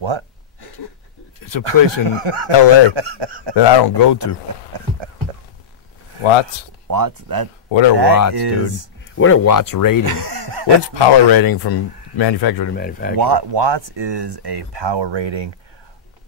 What? It's a place in L.A. that I don't go to. Watts? Watts? What are watts, dude? What are watts rating? What's power rating from manufacturer to manufacturer? Watts is a power rating,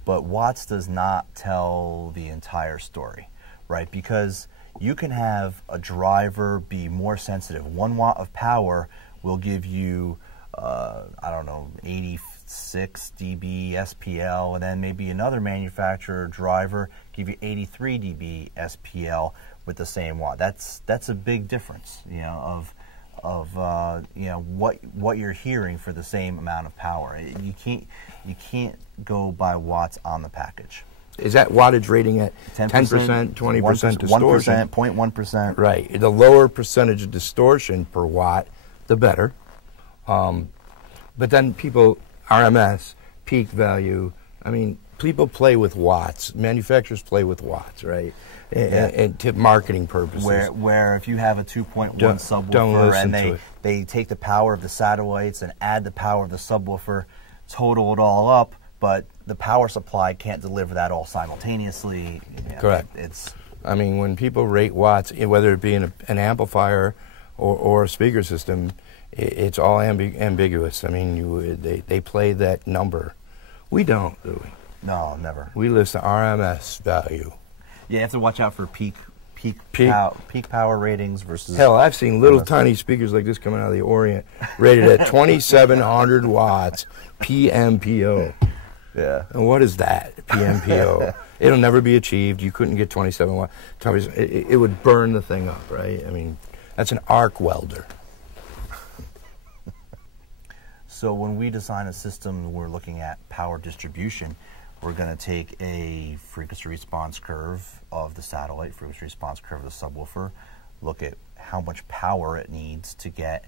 but watts does not tell the entire story, right? Because you can have a driver be more sensitive. 1 watt of power will give you, I don't know, 86 dB SPL, and then maybe another manufacturer driver give you 83 dB SPL with the same watt. That's a big difference, you know, of you know what you're hearing for the same amount of power. You can't go by watts on the package. Is that wattage rating at 10%, 20% distortion? 1%, 0.1%. Right. The lower percentage of distortion per watt, the better. But then people, RMS, peak value, I mean, people play with watts. Manufacturers play with watts, right? And to marketing purposes. Where if you have a 2.1 subwoofer and they take the power of the satellites and add the power of the subwoofer, total it all up, but the power supply can't deliver that all simultaneously. You know, correct. I mean, when people rate watts, whether it be an amplifier or a speaker system, it's all ambiguous. I mean, they play that number. We don't, do we? No, never. We list the RMS value. Yeah, you have to watch out for peak power ratings versus... Hell, I've seen little tiny speakers like this coming out of the Orient, rated at 2,700 watts, PMPO. Yeah. And what is that, PMPO? It'll never be achieved. You couldn't get 27 watts. It would burn the thing up, right? I mean, that's an arc welder. So when we design a system, we're looking at power distribution. We're going to take a frequency response curve of the satellite, frequency response curve of the subwoofer, look at how much power it needs to get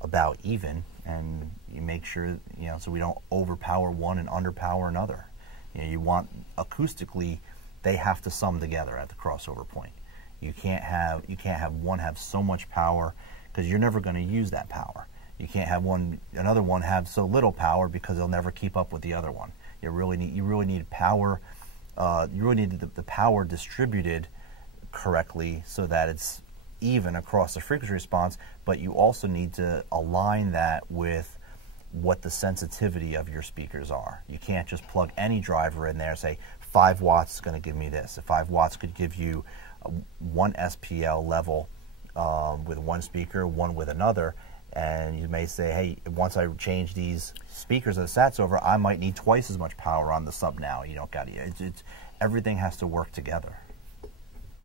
about even, and you make sure, you know, so we don't overpower one and underpower another. You know, you want acoustically, they have to sum together at the crossover point. You can't have one have so much power because you're never going to use that power. You can't have another one have so little power because they'll never keep up with the other one. You really need power. You really need the power distributed correctly so that it's even across the frequency response. But you also need to align that with what the sensitivity of your speakers are. You can't just plug any driver in there and say 5 watts is going to give me this. If 5 watts could give you 1 SPL level with one speaker, one with another. And you may say, hey, once I change these speakers of the sats over, I might need twice as much power on the sub now. You don't got it. Everything has to work together.